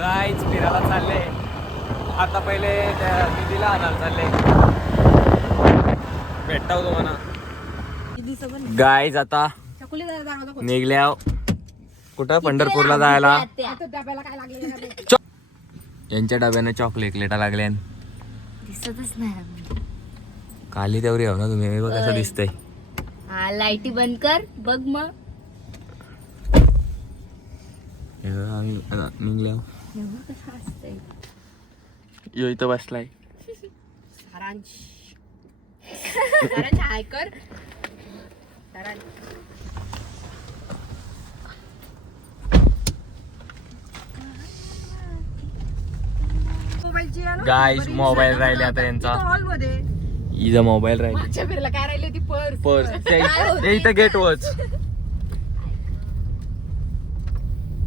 गाईच फिरायला चालले. आता पहिले त्या दिदीला आणायला चालले. भेटता होतो म्हणा. गाईज आता निघल्या कुठं पंढरपूरला जायला. यांच्या डब्याने चॉकलेट लागल्या. दिसतच नाही. काली तेवढी हो ना तुम्ही. बघ कसं दिसतंय. हा लाईटी बंद कर बघ मग. निघल्या यो इथं बसलाय. हाय कर. गाईज मोबाईल राहिले आता यांचा. इथं मोबाईल राहिले. मागच्या फिरला काय राहिली होती पर्स ते इथं गेट वच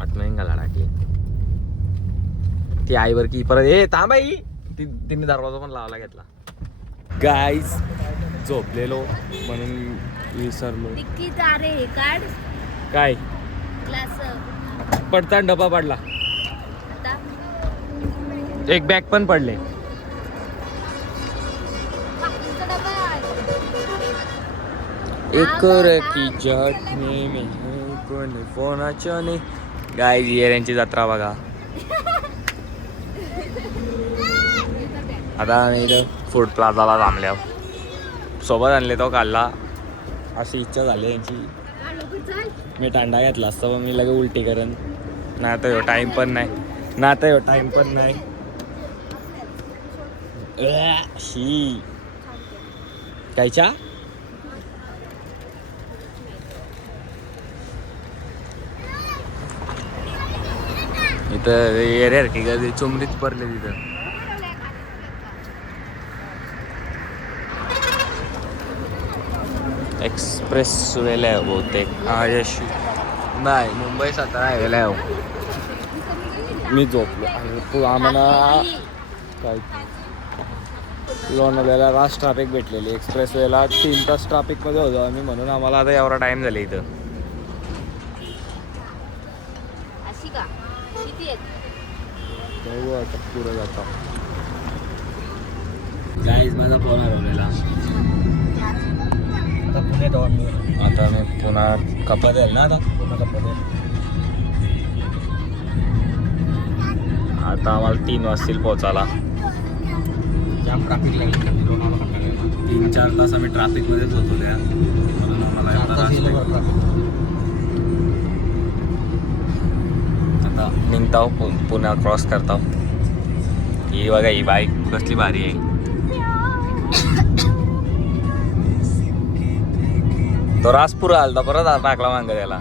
आत्महंगाला टाकली ती आईवर की परत ए थांबाई तिने दरवाजा पण लावला घेतला. गाईज झोपलेलो म्हणून विसरलो. टिक्की तारे काढ काय क्लास पडता डबा पडला. आता एक बॅग पण पडले. तुझा डबा एक की चटणी में है कोण फोनाच्या नाही. गाईज यांची जत्रा बघा. आता आम्ही इथं फूड प्लाझाला थांबल्या. सोबत आणले तो काढला अशी इच्छा झाली यांची. मी टांडा घेतला असता पण मी लगे उलटी करेन. ना आता ह्यो टाइम पण नाही. शी कायच्या इथं एरियर की गर्दी चुमरीच पडले तिथं. एक्सप्रेस वेला आहे बहुतेक. यशी नाही मुंबई सातारा हायवेला आहे. मी झोपलो आणि तू आम्हाला काय लोणावळ्याला रास्ट ट्रॅफिक भेटलेली. एक्सप्रेस वेला 3 तास ट्रॅफिकमध्ये होतो आम्ही म्हणून आम्हाला आता एवढा टाईम झाला इथं. अशी का किती आहेत बघू आता पुढं जातो. गाईज माझा फोन हरवलेला. आता मी पुन्हा कपडे येईल ना. आता पुन्हा कपडे आता आम्हाला 3 वाजतील पोहोचायला. 3-4 तास आम्ही ट्रॅफिकमध्येच होतो त्या म्हणून आम्हाला आता निघताव पुन्हा क्रॉस करताव. ही बघा ही बाईक कसली भारी आहे. तो रासपुरा आलता परत टाकला मांग त्याला.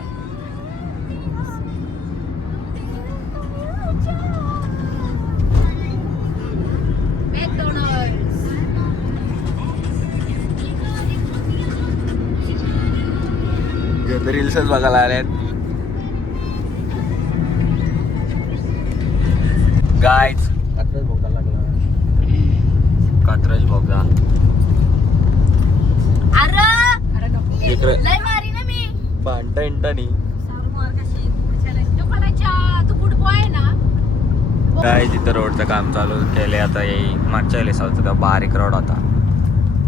रील्सच बघायला आल्यात. गाईज कात्रज भोगा लय मारी ना मी भांटा इंटानी. काय तिथं रोडचं काम चालू केले आता. येई मागच्या वेळेस होतं तेव्हा बारीक रोड होता.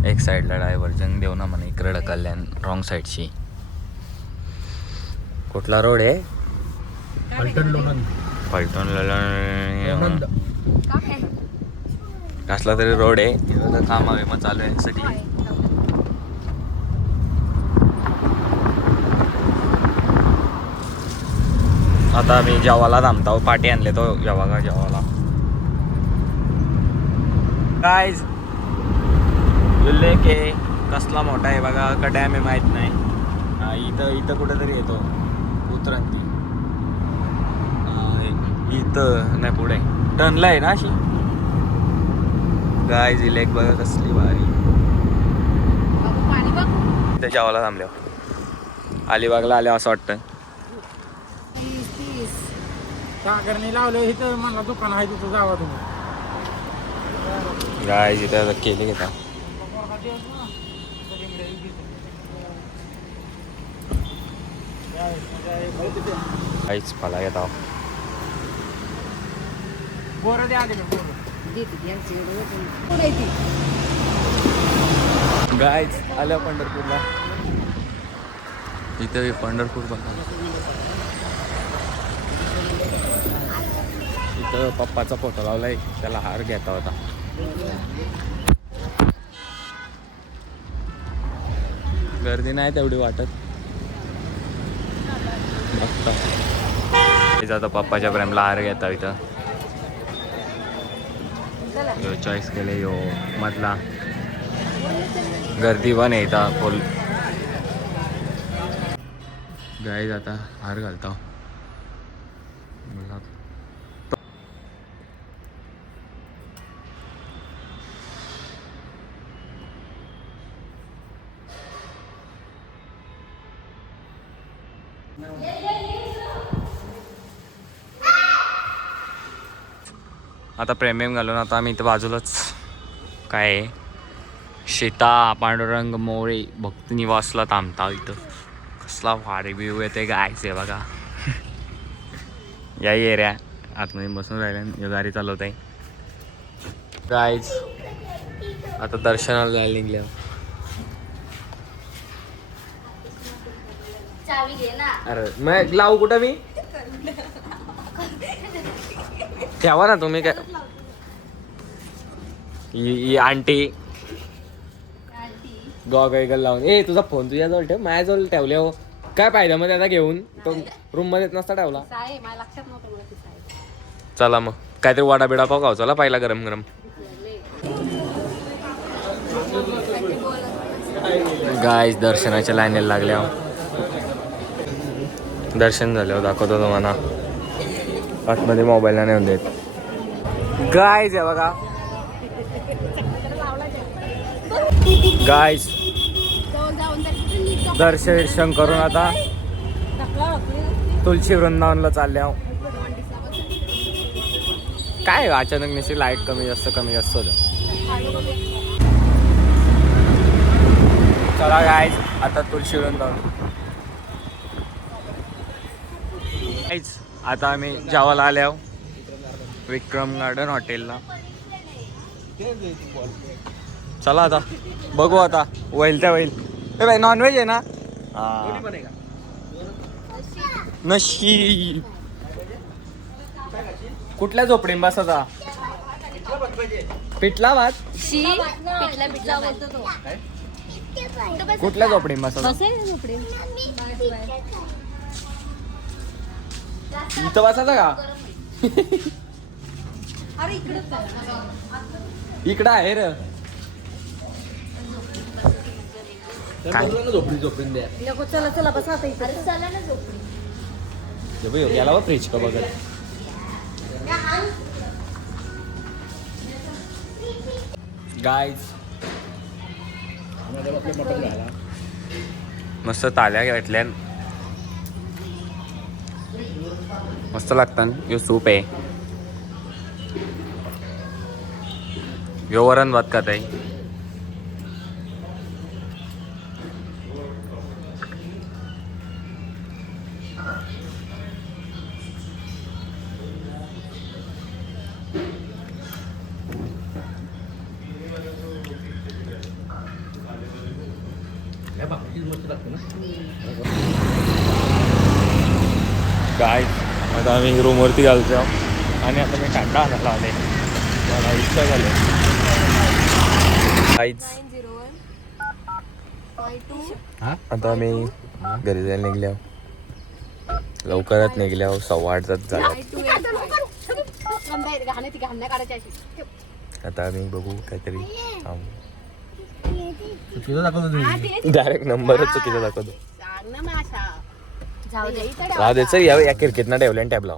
एक साईडला डायव्हर्जन देऊ ना म्हणा इकडे ढकलल्यान रॉंग साईडची. कुठला रोड आहे. फलटण कसला तरी रोड आहे. तिथं काम आहे मग चालू आहे सगळी. आता मी जेवाला थांबतो. पाठी आणले तो जेवाला. काय लेक आहे कसला मोठा आहे बघा. का डॅम आहे माहित नाही. इथं कुठेतरी येतो उतरंती. इथं नाही पुढे टर्नला आहे ना अशी. गाय जी लेक बघा कसली भारी. त्या जेवाला थांबल्यावर अलिबागला आल्या असं वाटतं. सागरने लावलं इथं म्हणला दुकान आहे तिथं जावा तुम्ही. गाय जिथं केली घेता. काहीच मला येत पोरं द्या आले पोरं. गाईज आलं पंढरपूरला. इथं पंढरपूर बघा. इथं पप्पाचा फोटो लावलाय, त्याला हार घ्यायचा होता. गर्दी नाही तेवढी वाटत. मस्त आता पप्पाच्या प्रेमला हार घेता इथं. यो चॉईस केले यो मधला. गर्दी पण येता फुल. गाईज आता हार घालतो. आता प्रेम घालून आता आम्ही इथं बाजूलाच काय आहे, सीता पांडुरंग मोरे भक्ती निवासला थांबता. इथं कसला भारी व्ह्यू येते गायचे बघा. या एरिया आतमध्ये बसून राहिले, गाडी चालवत आहे गाईज. आता दर्शनाला जायला निघल्या. चावी घे ना. अरे मग लावू कुठं मी? ठेवा ना तुम्ही. काय ही आंटी गॉगल लावून ए तुझा फोन तुझ्याजवळ ठेव, माझ्याजवळ ठेवले हो काय फायदा मग त्याचा घेऊन तो रूम मध्ये नसता ठेवला. चला मग काहीतरी वाडा बिडा पाव चला पहिला गरम गरम. गाईज दर्शनाच्या लाईनीला लागल्या. दर्शन झाल्यावर दाखवतो तुम्हाला. आतमध्ये मोबाईलला नेऊन देत. गाईज आहे बघा. गाईज दर्शन करून आता तुलसी वृंदावनला चालले आहो. काय अचानक निश्चित लाईट कमी जास्त होतं. चला गाईज आता तुलसी वृंदावन. गाईज आता आम्ही जेवायला आले आहो विक्रम गार्डन हॉटेलला. चला आता बघू आता होईल त्या होईल. ए भाई नॉनव्हेज आहे ना? नशीब. कुठल्या झोपडीन बसाचा? पिठला भात. पिठला बोलतो तो. कुठल्या झोपडीन बसाचा? इथं बसायचा का? इकडं आहे रे. झोपडीन द्या. चला बसा आता इथे. चला ना झोपडी. याला व फ्रीज का बघत. गाईज मस्त ताल्या घेतल्या. मस्त लागतात. यो सूप आहे. यो वरण भात खात आहे. गाईज आता आम्ही रूमवरती घालतो आणि आता मी कांदा आणायला आले. मला इच्छा झाली. गाईज आता आम्ही घरी जायला निघल्या. लवकरच निघल्या. 8:15 झाला. आता आम्ही बघू काहीतरी डायरेक्ट नंबरच चुकीचा दाखवतो. राहू द्यायचं या खिडकीतनं ठेवल्या आणि टॅब लाव.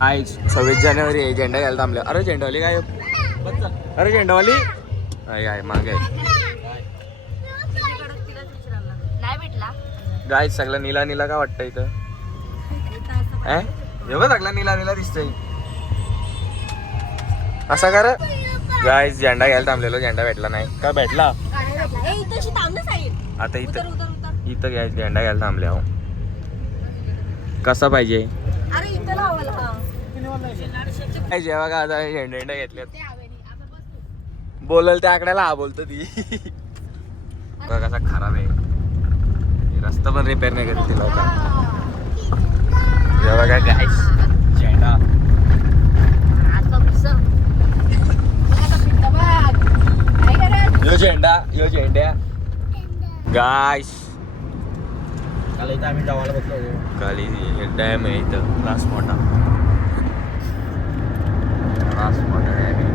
आज 26 जानेवारी झेंडा घ्यायला थांबल्या. अरे झेंडावाली काय? अरे झेंडावाली आहे मागे. गाय सगळं नीला नीला का वाटतं इथं? एवढं सगळं नीला नीला दिसतंय. असा कर गाय झेंडा घ्यायला थांबलेलो. झेंडा भेटला नाही का? भेटला आता इथं इथं घ्यायचं झेंडा घ्यायला थांबले हो. कसा पाहिजे जेव्हा का आता झेंडा घेतल्यात बोलल त्या आकड्याला हा बोलतो ती. बघा कसा खराब आहे रस्ता पण रिपेअर नाही करत ती लोक. जेव्हा काय झेंडा यो झेंड्या गायस. काल इथं आम्ही जावायला बसलो होतो. खाली डॅम आहे इथं रास मोठा डॅम आहे.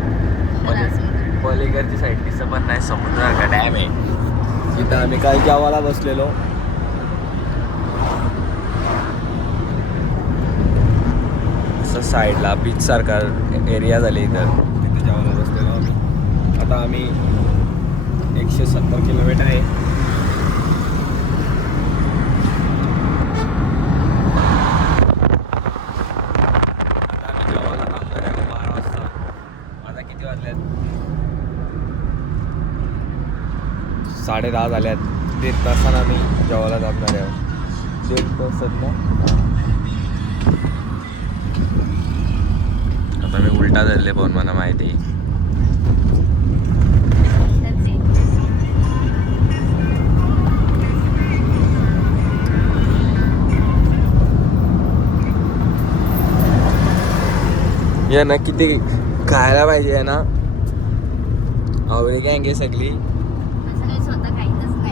पलीकडची साईड दिसत पण नाही समुद्र का डॅम आहे. इथं आम्ही काल जेवायला बसलेलो. असं साईडला बीच सारखा एरिया झाले इथं तिथे जेवायला बसलेलो आम्ही. आता आम्ही 170 किलोमीटर आहे. आता आम्ही जेवायला थांबणार आहे 12 वाजता. आता किती वाजल्यात 10:30 झाल्यात. 1.5 तासानं आम्ही जेवायला थांबणार आहे. 1.5 तासात ना आता मी उलटा धरले पण मला माहिती. या ना किती खायला पाहिजे ना. आवडी काय सगळी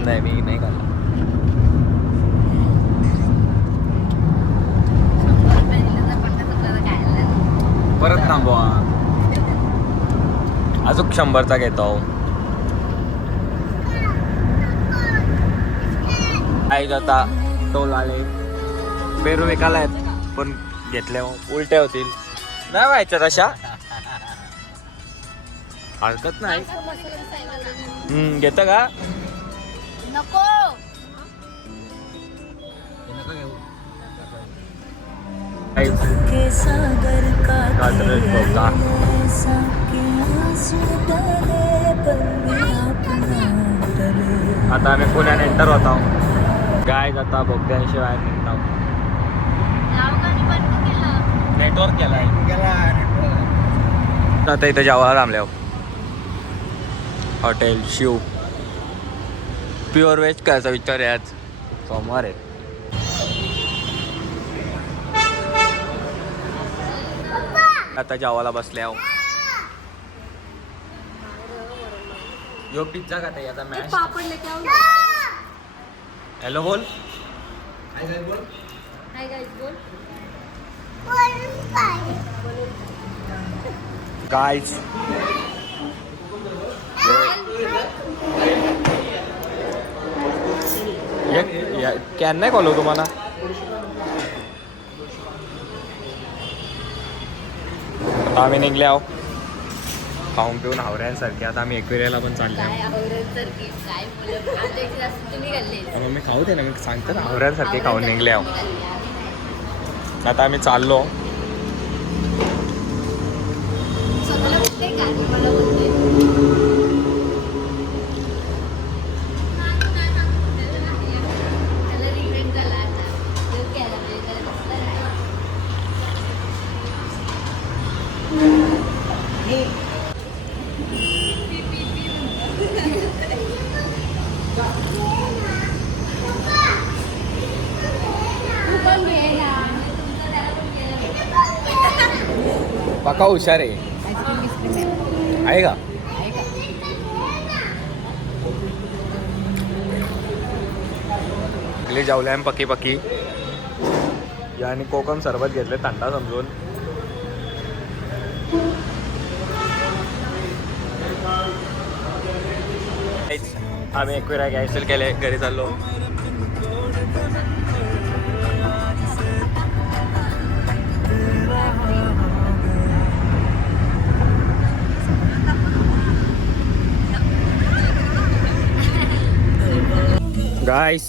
नाही मी नाही खाल्ला. परत थांबवा अजून 100चा घेतो. आई आता टोल आले पेरू विकायला आहेत पण घेतल्या उलट्या होतील नाही व्हायच्या तशा. हरकत नाही. घेत का नको आता आम्ही पुण्यात एंटर होतो. गाय जाता बोगद्यांशिवाय निघतो. नेटवर्क केलाय आता इथं जेवायला थांबल्या. हॉटेल शिव प्युअर व्हेज कायचा विचार आहे आज सोमवार आहे. आता जेवायला बसल्या. यो पिझ्झा का ते आता मॅश हॅलो बोल. गाइस कॅन नाही कॉल तुम्हाला. आता आम्ही निघले आहो खाऊन पिऊन हावऱ्यांसारखे. आता आम्ही एकविऱ्याला पण चालले मग मी खाऊ दे ना मी सांगतो ना हावऱ्यांसारखे खाऊन निघले आहो. आता आम्ही चाललो. पक्का हुशार आहे का. आपली जेवल्या पक्की पक्की याने कोकम सरबत घेतले थंडा समजून. आम्ही एकविरा कॅन्सल केले घरी चाललो. गाइस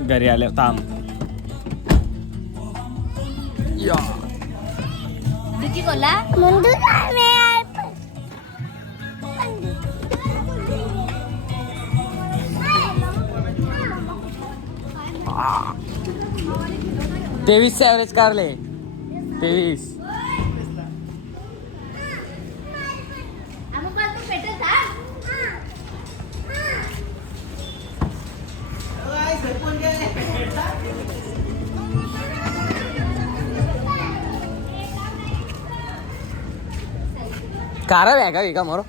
घरी आले थांब या दुखी कोला 23 ॲव्हरेज कारले 23. कार आहे का मोर